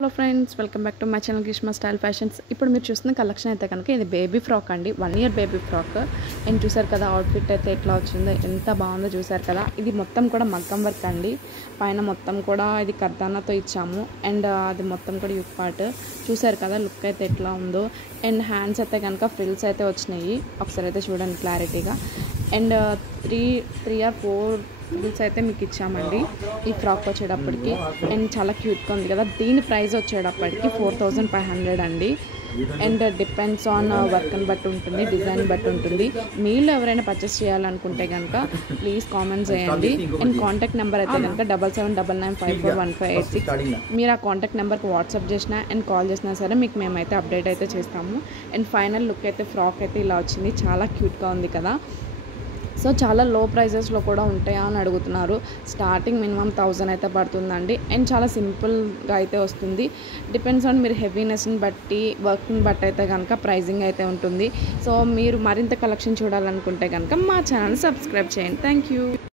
Hello friends, welcome back to my channel Greeshma style fashions. ఇప్పుడు మీరు చూస్తున్న collection అయితే కనుక ఇది బేబీ ఫ్రాక్ అండి, 1 ఇయర్ బేబీ ఫ్రాక్. అండ్ చూసారు కదా అవుట్ఫిట్ అయితే ఎట్లా వచ్చిందో, ఎంత బాగుందో చూసారు కదా. ఇది మొత్తం కూడా మగ్గం వర్క్ అండి, పైన మొత్తం కూడా ఇది కర్దానాతో ఇచ్చాము. అండ్ అది మొత్తం కూడా యుక్ పార్ట్ చూసారు కదా, లుక్ అయితే ఎట్లా ఉందో. అండ్ హ్యాండ్స్ అయితే కనుక ఫ్రిల్స్ అయితే వచ్చినాయి, ఒకసారి అయితే చూడండి క్లారిటీగా. And three or four frills అయితే మీకు ఇచ్చామండి ఈ ఫ్రాక్ వచ్చేటప్పటికి. అండ్ చాలా క్యూట్గా ఉంది కదా. దీని ప్రైస్ వచ్చేటప్పటికి 4500 అండి. అండ్ డిపెండ్స్ ఆన్ వర్క్ని బట్టి ఉంటుంది, డిజైన్ బట్టి ఉంటుంది. మీరు ఎవరైనా పర్చేస్ చేయాలనుకుంటే కనుక ప్లీజ్ కామెంట్ చేయండి. అండ్ కాంటాక్ట్ నెంబర్ అయితే కనుక 7799541586. మీరు ఆ కాంటాక్ట్ నెంబర్కి వాట్సాప్ చేసినా అండ్ కాల్ చేసినా సరే మీకు మేమైతే అప్డేట్ అయితే చేస్తాము. అండ్ ఫైనల్ లుక్ అయితే ఫ్రాక్ అయితే ఇలా వచ్చింది, చాలా క్యూట్గా ఉంది కదా. సో చాలా లో ప్రైజెస్లో కూడా ఉంటాయా అని అడుగుతున్నారు. స్టార్టింగ్ మినిమం 1000 అయితే పడుతుందండి. అండ్ చాలా సింపుల్గా అయితే వస్తుంది. డిపెండ్స్ ఆన్ మీరు హెవీనెస్ని బట్టి, వర్క్ని బట్టి అయితే కనుక ప్రైజింగ్ అయితే ఉంటుంది. సో మీరు మరింత కలెక్షన్ చూడాలనుకుంటే కనుక మా ఛానల్ సబ్స్క్రైబ్ చేయండి. Thank you.